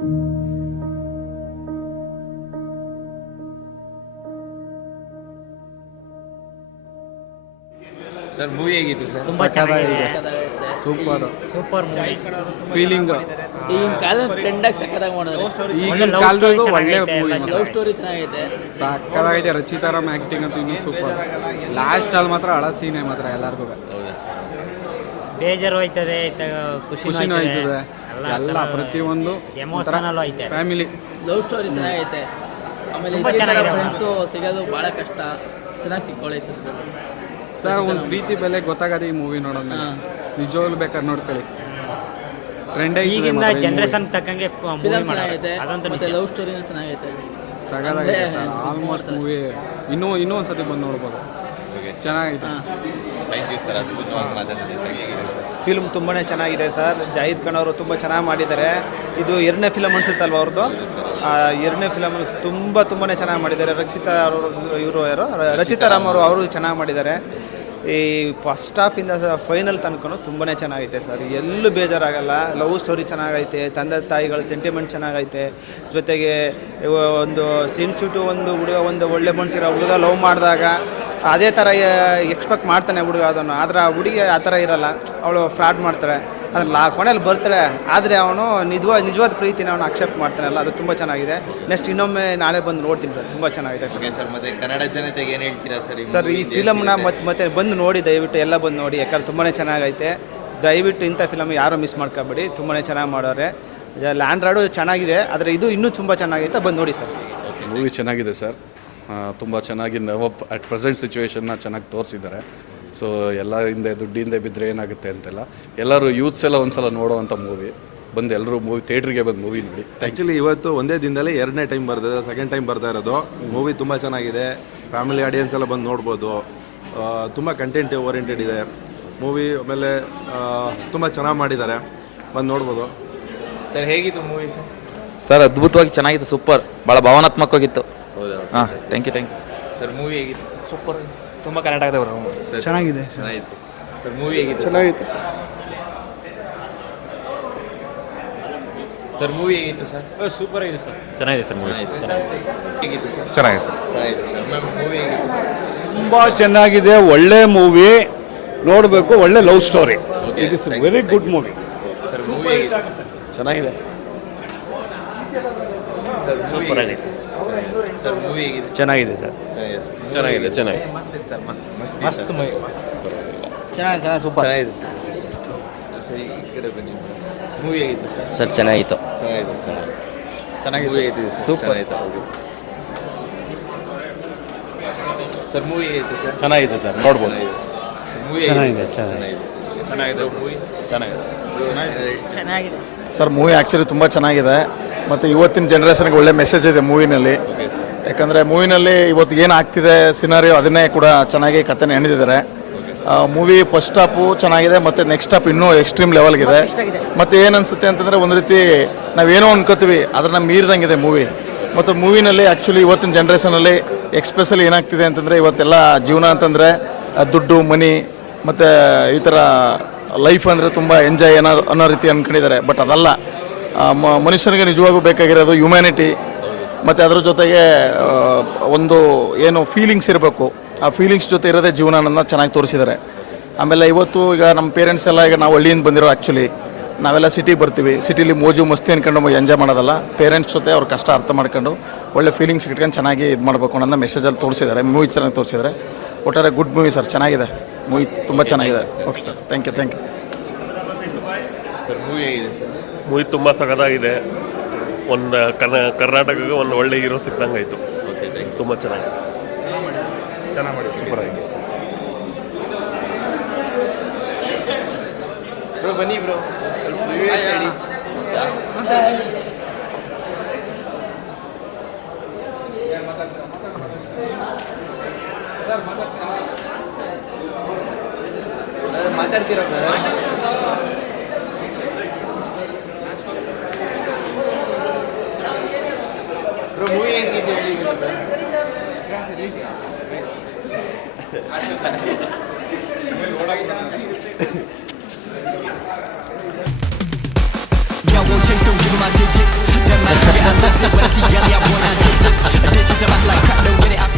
Sir movie ಹೇಗಿತ್ತು sir? ತುಂಬ ಚೆನ್ನಾಗಿದೆ. Super super movie. ಫೀಲಿಂಗ್ ಈಗಿನ ಕಾಲದ ಟ್ರೆಂಡಾಗಿ ಸಕ್ಕತ್ತಾಗಿ ಮಾಡಿದ್ರೆ ಈಗಿನ ಕಾಲದಲ್ಲೂ ಒಳ್ಳೆ ಮೂವಿ ಲವ್ ಸ್ಟೋರಿ ಚೆನ್ನಾಗೈತೆ. ಸಕ್ಕತ್ತಾಗೈತೆ. ರಚಿತಾರಾಮ್ ಆ್ಯಕ್ಟಿಂಗ್ ಅಂತೂ ಇನ್ನೂ ಸೂಪರ್. ಲಾಸ್ಟ್ ಅಲ್ಲಿ ಮಾತ್ರ ಹಳ ಸೀನೆ ಮಾತ್ರ ಎಲ್ಲರಿಗೂ ಬೇಜಾರು ಹೋಯ್ತದೆ, ಖುಷಿನೂ ಆಯ್ತದೆ. ಎಲ್ಲ ಪ್ರತಿಯೊಂದು ಎಮೋಷನಲ್ ಐತೆ. ಫ್ಯಾಮಿಲಿ ಲವ್ ಸ್ಟೋರಿ ಚೆನ್ನಾಗೈತೆ. ಆಮೇಲೆ ತುಂಬ ಚೆನ್ನಾಗಿದೆ. ಫ್ರೆಂಡ್ಸು ಸಿಗೋದು ಭಾಳ ಕಷ್ಟ, ಚೆನ್ನಾಗಿ ಸಿಕ್ಕೊಳ್ಳೈತೆ. ಸರ್ ಒಂದು ಪ್ರೀತಿ ಬೆಲೆ ಗೊತ್ತಾಗದೆ ಈ ಮೂವಿ ನೋಡೋದು. ನಿಜವಾಗ್ಲೂ ಬೇಕಾದ್ರೆ ನೋಡ್ಕೊಳ್ಳಿ. ಟ್ರೆಂಡ್ ಈಗಿನ ಜನರೇಷನ್ ತಕ್ಕಂಗೆ ಫಿಲಮ್ ಚೆನ್ನಾಗೈತೆ, ಮತ್ತೆ ಲವ್ ಸ್ಟೋರಿನೂ ಚೆನ್ನಾಗೈತೆ. ಸಗದಾಗೈತೆ ಸರ್. ಆಲ್ಮೋಸ್ಟ್ ಮೂವಿ ಇನ್ನೂ ಒಂದ್ಸತಿ ಬಂದು ನೋಡ್ಬೋದು. ಚೆನ್ನಾಗೈತೆ. ಥ್ಯಾಂಕ್ ಯು ಸರ್, ಅದ್ಭುತವಾಗಿ ಮಾತಾಡಿದ್ರೆ. ಹೇಗಿದೆ ಸರ್? ಫಿಲ್ಮ್ ತುಂಬಾ ಚೆನ್ನಾಗಿದೆ ಸರ್. ಜಾಹಿದ್ ಖಾನ್ ಅವರು ತುಂಬ ಚೆನ್ನಾಗಿ ಮಾಡಿದ್ದಾರೆ. ಇದು ಎರಡನೇ ಫಿಲಮ್ ಅನಿಸುತ್ತಲ್ವ ಅವ್ರದ್ದು? ಎರಡನೇ ಫಿಲಮ್ ತುಂಬಾ ಚೆನ್ನಾಗಿ ಮಾಡಿದ್ದಾರೆ. ರಚಿತಾರಾಮ್ ಅವರು ಚೆನ್ನಾಗಿ ಮಾಡಿದ್ದಾರೆ. ಈ ಫಸ್ಟ್ ಹಾಫಿಂದ ಫೈನಲ್ ತನಕ ತುಂಬಾ ಚೆನ್ನಾಗೈತೆ ಸರ್. ಎಲ್ಲೂ ಬೇಜಾರಾಗಲ್ಲ. ಲವ್ ಸ್ಟೋರಿ ಚೆನ್ನಾಗೈತೆ, ತಂದೆ ತಾಯಿಗಳ ಸೆಂಟಿಮೆಂಟ್ ಚೆನ್ನಾಗೈತೆ. ಜೊತೆಗೆ ಒಂದು ಸೆನ್ಸಿಟಿವ್ ಒಂದು ಒಳ್ಳೆ ಮನಸ್ಸಿರೋ ಹುಡುಗ ಲವ್ ಮಾಡಿದಾಗ ಅದೇ ಥರ ಎಕ್ಸ್ಪೆಕ್ಟ್ ಮಾಡ್ತಾನೆ ಹುಡುಗ ಅದನ್ನು. ಆದರೆ ಆ ಹುಡುಗಿ ಆ ಥರ ಇರಲ್ಲ, ಅವಳು ಫ್ರಾಡ್ ಮಾಡ್ತಾಳೆ. ಅದ್ರಲ್ಲಿ ಕೊನೆಯಲ್ಲಿ ಬರ್ತಾಳೆ, ಆದರೆ ಅವನು ನಿಜವಾದ ಪ್ರೀತಿನ ಅವನು ಅಕ್ಸೆಪ್ಟ್ ಮಾಡ್ತಾನಲ್ಲ, ಅದು ತುಂಬ ಚೆನ್ನಾಗಿದೆ. ನೆಕ್ಸ್ಟ್ ಇನ್ನೊಮ್ಮೆ ನಾಳೆ ಬಂದು ನೋಡ್ತೀನಿ ಸರ್. ತುಂಬ ಚೆನ್ನಾಗಿದೆ ಸರ್. ಮತ್ತೆ ಕನ್ನಡ ಜನತೆಗೆ ಏನು ಹೇಳ್ತೀರಾ ಸರ್? ಸರ್ ಈ ಫಿಲಮ್ನ ಮತ್ತೆ ಬಂದು ನೋಡಿ, ದಯವಿಟ್ಟು ಎಲ್ಲ ಬಂದು ನೋಡಿ. ಯಾಕಂದ್ರೆ ತುಂಬಾ ಚೆನ್ನಾಗೈತೆ. ದಯವಿಟ್ಟು ಇಂಥ ಫಿಲಮ್ ಯಾರೂ ಮಿಸ್ ಮಾಡ್ಕೊಬೇಡಿ. ತುಂಬಾ ಚೆನ್ನಾಗಿ ಮಾಡೋರೆ. ಲ್ಯಾಂಡ್ರಾಡು ಚೆನ್ನಾಗಿದೆ, ಆದರೆ ಇದು ಇನ್ನೂ ತುಂಬ ಚೆನ್ನಾಗೈತೆ. ಬಂದು ನೋಡಿ ಸರ್. ಮೂವಿ ಚೆನ್ನಾಗಿದೆ ಸರ್. ತುಂಬ ಚೆನ್ನಾಗಿ ಅಟ್ ಪ್ರೆಸೆಂಟ್ ಸಿಚುವೇಶನ್ನ ಚೆನ್ನಾಗಿ ತೋರಿಸಿದ್ದಾರೆ. ಸೊ ಎಲ್ಲ ಹಿಂದೆ ದುಡ್ಡಿಂದೆ ಬಿದ್ದರೆ ಏನಾಗುತ್ತೆ ಅಂತೆಲ್ಲ ಎಲ್ಲರೂ ಯೂತ್ಸ್ ಎಲ್ಲ ಒಂದು ಸಲ ನೋಡೋವಂಥ ಮೂವಿ. ಬಂದು ಎಲ್ಲರೂ ಮೂವಿ ಥಿಯೇಟ್ರಿಗೆ ಬಂದು ಮೂವಿ ನೋಡಿ. ಆ್ಯಕ್ಚುಲಿ ಇವತ್ತು ಒಂದೇ ದಿನದಲ್ಲಿ ಎರಡನೇ ಟೈಮ್ ಬರ್ದಿದೆ, ಸೆಕೆಂಡ್ ಟೈಮ್ ಬರ್ತಾ ಇರೋದು. ಮೂವಿ ತುಂಬ ಚೆನ್ನಾಗಿದೆ. ಫ್ಯಾಮಿಲಿ ಆಡಿಯನ್ಸ್ ಎಲ್ಲ ಬಂದು ನೋಡ್ಬೋದು. ತುಂಬ ಕಂಟೆಂಟ್ ಓರಿಯೆಂಟೆಡ್ ಇದೆ ಮೂವಿ. ಆಮೇಲೆ ತುಂಬ ಚೆನ್ನಾಗಿ ಮಾಡಿದ್ದಾರೆ, ಬಂದು ನೋಡ್ಬೋದು. ಸರ್ ಹೇಗಿತ್ತು ಮೂವಿ ಸರ್? ಸರ್ ಅದ್ಭುತವಾಗಿ ಚೆನ್ನಾಗಿತ್ತು. ಸೂಪರ್, ಭಾಳ ಭಾವನಾತ್ಮಕವಾಗಿತ್ತು. ಹೌದಾ? ಹಾಂ, ಥ್ಯಾಂಕ್ ಯು. ಸರ್ ಮೂವಿ ಹೇಗಿತ್ತು? ಸೂಪರ್, ತುಂಬ ಕರೆಕ್ಟ್ ಆಗಿದೆ. ಚೆನ್ನಾಗಿದೆ. ಚೆನ್ನಾಗಿತ್ತು ಸರ್. ಮೂವಿ ಹೇಗಿತ್ತು? ಚೆನ್ನಾಗಿತ್ತು ಸರ್. ಸರ್ ಮೂವಿ ಹೇಗಿತ್ತು ಸರ್? ಸೂಪರ್ ಆಗಿದೆ ಸರ್. ಚೆನ್ನಾಗಿದೆ ಸರ್ ಮೂವಿ. ಹೇಗಿತ್ತು ಸರ್? ಚೆನ್ನಾಗಿತ್ತು. ಚೆನ್ನಾಗಿತ್ತು ಸರ್. ಮ್ಯಾಮ್ ಮೂವಿ ಹೇಗಿತ್ತು? ತುಂಬ ಚೆನ್ನಾಗಿದೆ. ಒಳ್ಳೆ ಮೂವಿ ನೋಡಬೇಕು. ಒಳ್ಳೆ love story. It is very good movie. Sir movie ಹೇಗಿತ್ತು? ಚೆನ್ನಾಗಿದೆ. ಸರ್ ಸೂಪರ್ ಆಗಿದೆ ಸರ್. ಮೂವಿ ಹೇಗಿದೆ? ಚೆನ್ನಾಗಿದೆ ಸರ್. ಚೆನ್ನಾಗಿದೆ ಚೆನ್ನಾಗಿದೆ. ಮಸ್ತ್ ಮೂವಿ. ಚೆನ್ನಾಗಿದೆ ಸೂಪರ್. ಚೆನ್ನಾಗಿದೆ ಸರ್. ಸರ್ ಈ ಕಡೆ ಬನ್ನಿ. ಮೂವಿ ಹೇಗಿತ್ತು ಸರ್? ಸರ್ ಚೆನ್ನಾಗಿತ್ತು. ಚೆನ್ನಾಗಿದೆ ಸರ್. ಚೆನ್ನಾಗಿದೆ. ಮೂವಿ ಹೇಗಿತ್ತು ಸರ್? ಸೂಪರ್. ಚೆನ್ನಾಗಿತ್ತು. ಸರ್ ಮೂವಿ ಹೇಗಿತ್ತು ಸರ್? ಚೆನ್ನಾಗಿದೆ ಸರ್, ನೋಡ್ಬೋದು. ಮೂವಿ ಚೆನ್ನಾಗಿದೆ. ಚೆನ್ನಾಗಿದೆ ಮೂವಿ. ಚೆನ್ನಾಗಿದೆ ಸರ್. ಮೂವಿ ಆ್ಯಕ್ಚುಲಿ ತುಂಬ ಚೆನ್ನಾಗಿದೆ. ಮತ್ತು ಇವತ್ತಿನ ಜನ್ರೇಷನ್ಗೆ ಒಳ್ಳೆ ಮೆಸೇಜ್ ಇದೆ ಮೂವಿನಲ್ಲಿ. ಯಾಕಂದರೆ ಮೂವಿನಲ್ಲಿ ಇವತ್ತು ಏನು ಆಗ್ತಿದೆ ಸಿನಾರಿಯೋ ಅದನ್ನೇ ಕೂಡ ಚೆನ್ನಾಗಿ ಕಥೆನ ಹೆಣೆದಿದ್ದಾರೆ. ಮೂವಿ ಫಸ್ಟ್ ಹಾಫು ಚೆನ್ನಾಗಿದೆ, ಮತ್ತು ನೆಕ್ಸ್ಟ್ ಹಾಫ್ ಇನ್ನೂ ಎಕ್ಸ್ಟ್ರೀಮ್ ಲೆವೆಲ್ಗಿದೆ. ಮತ್ತು ಏನು ಅನಿಸುತ್ತೆ ಅಂತಂದರೆ ಒಂದು ರೀತಿ ನಾವೇನೋ ಅನ್ಕೋತೀವಿ, ಅದನ್ನು ಮೀರಿದಂಗಿದೆ ಮೂವಿ. ಮತ್ತು ಮೂವಿನಲ್ಲಿ ಆ್ಯಕ್ಚುಲಿ ಇವತ್ತಿನ ಜನ್ರೇಷನಲ್ಲಿ ಎಕ್ಸ್ಪೆಷಲಿ ಏನಾಗ್ತಿದೆ ಅಂತಂದರೆ ಇವತ್ತೆಲ್ಲ ಜೀವನ ಅಂತಂದರೆ ದುಡ್ಡು, ಮನಿ ಮತ್ತು ಈ ಥರ ಲೈಫ್ ಅಂದರೆ ತುಂಬ ಎಂಜಾಯ್ ಅನ್ನೋ ರೀತಿ ಅಂದ್ಕೊಂಡಿದ್ದಾರೆ. ಬಟ್ ಅದಲ್ಲ. ಮನುಷ್ಯನಿಗೆ ನಿಜವಾಗೂ ಬೇಕಾಗಿರೋದು ಹ್ಯುಮ್ಯಾನಿಟಿ, ಮತ್ತು ಅದ್ರ ಜೊತೆಗೆ ಒಂದು ಏನು ಫೀಲಿಂಗ್ಸ್ ಇರಬೇಕು. ಆ ಫೀಲಿಂಗ್ಸ್ ಜೊತೆ ಇರೋದೇ ಜೀವನ ಅನ್ನೋದನ್ನ ಚೆನ್ನಾಗಿ ತೋರಿಸಿದ್ದಾರೆ. ಆಮೇಲೆ ಇವತ್ತು ಈಗ ನಮ್ಮ ಪೇರೆಂಟ್ಸ್ ಎಲ್ಲ, ಈಗ ನಾವು ಹಳ್ಳಿಯಿಂದ ಬಂದಿರೋ ಆ್ಯಕ್ಚುಲಿ ನಾವೆಲ್ಲ ಸಿಟಿಗೆ ಬರ್ತೀವಿ. ಸಿಟಿಲಿ ಮೋಜು ಮಸ್ತಿ ಅಂದ್ಕೊಂಡು ಎಂಜಾಯ್ ಮಾಡೋದಲ್ಲ, ಪೇರೆಂಟ್ಸ್ ಜೊತೆ ಅವ್ರ ಕಷ್ಟ ಅರ್ಥ ಮಾಡ್ಕೊಂಡು ಒಳ್ಳೆ ಫೀಲಿಂಗ್ಸ್ ಇಟ್ಕೊಂಡು ಚೆನ್ನಾಗಿ ಇದು ಮಾಡಬೇಕು ಅನ್ನೋದನ್ನ ಮೆಸೇಜಲ್ಲಿ ತೋರಿಸಿದ್ದಾರೆ. ಮೂವಿ ಚೆನ್ನಾಗಿ ತೋರಿಸಿದ್ದಾರೆ. ಒಟ್ಟಾರೆ ಗುಡ್ ಮೂವಿ ಸರ್. ಚೆನ್ನಾಗಿದೆ ಮೂವಿ, ತುಂಬ ಚೆನ್ನಾಗಿದೆ. Okay sir, thank you. Sir movie ಹೇಗಿದೆ ಸರ್? ಮೂವಿ ತುಂಬ ಸಖತ್ತಾಗಿದೆ. ಒಂದು ಕರ್ನಾಟಕಕ್ಕೆ ಒಂದು ಒಳ್ಳೆ ಹೀರೋ ಸಿಕ್ದಂಗೆ ಆಯಿತು. ಓಕೆ, ತುಂಬ ಚೆನ್ನಾಗಿದೆ. ಚೆನ್ನಾಗಿ ಮಾಡಿ, ಸೂಪರ್ ಆಗಿದೆ. ಬ್ರೋ ಬನ್ನಿ ಬ್ರೋ, ಸ್ವಲ್ಪ ರಿವ್ಯೂಸ್ ಹೇಳಿ. ಮಾತಾಡ್ತೀರಾ ಬ್ರದರ್? ಬ್ರೋ ಮೂವಿ ಹೆಂಗಿದೆ ಹೇಳಿ bro. I won't change, don't give 'em my digits. Them man forget I lives it. When I see Gelly, I want I dips it. Addicted to act like crap, don't get it.